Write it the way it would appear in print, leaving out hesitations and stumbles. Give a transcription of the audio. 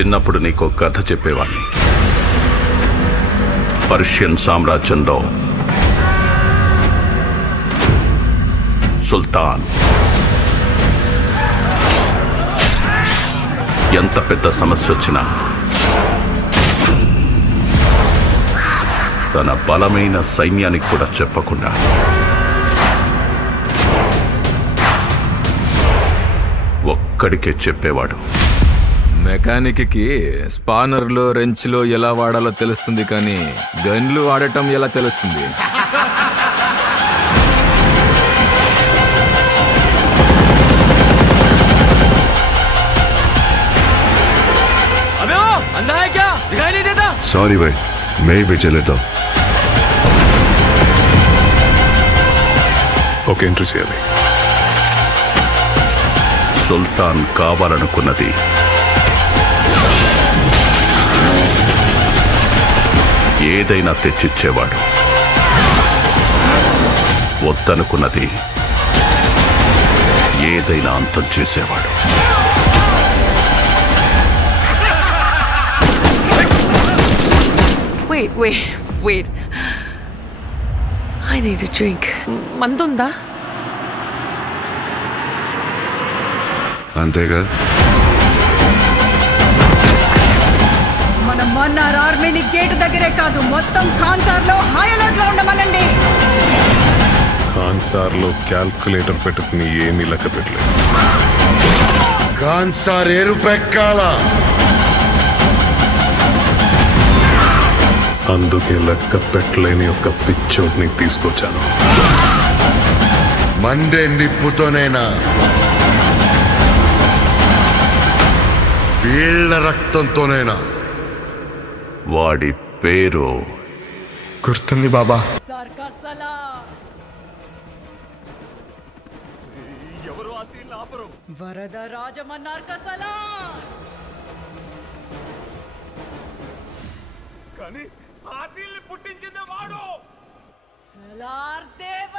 చిన్నప్పుడు నీకు కథ చెప్పేవాణ్ణి. పర్షియన్ సామ్రాజ్యంలో సుల్తాన్ ఎంత పెద్ద సమస్య వచ్చినా తన బలమైన సైన్యానికి కూడా చెప్పకుండా ఒక్కడికే చెప్పేవాడు. మెకానిక్కి స్పానర్లో రెంచ్లో ఎలా వాడాలో తెలుస్తుంది, కానీ గన్లు వాడటం ఎలా తెలుస్తుంది? सॉरी भाई, मैं ही बेचे लेता हूँ. ఓకే, ఎంట్రీ చేయాలి. సుల్తాన్ కావాలనుకున్నది ఏదైనా తెచ్చిచ్చేవాడు. వద్దనుకున్నది ఏదైనా అంతం చేసేవాడు. Wait. I need a drink. మందుందా? అంతేగా. మన మన్నార్ ఆర్మీని గేటు దగ్గరే కాదు, మొత్తం ఖాన్సార్ లో హై అలర్ట్ లో ఉండమనండి. ఖాన్సార్ లో క్యాల్కులేటర్ పెట్టుకుని ఏమీ లెక్క పెట్టలేదు. ఖాన్సార్ ఎరుపెక్కాల. అందుకే లెక్క పెట్టలేని ఒక పిచ్చోడ్ని తీసుకొచ్చాను. మండే నిప్పుతోనేనా? వీళ్ళ రక్తంతోనేనా? వాడి పేరు గుర్తుంది బాబా. వరద రాజమన్నార్ కా సలాం. కానీ ఆసిల్ని పుట్టించింది వాడు. సలార్ దేవ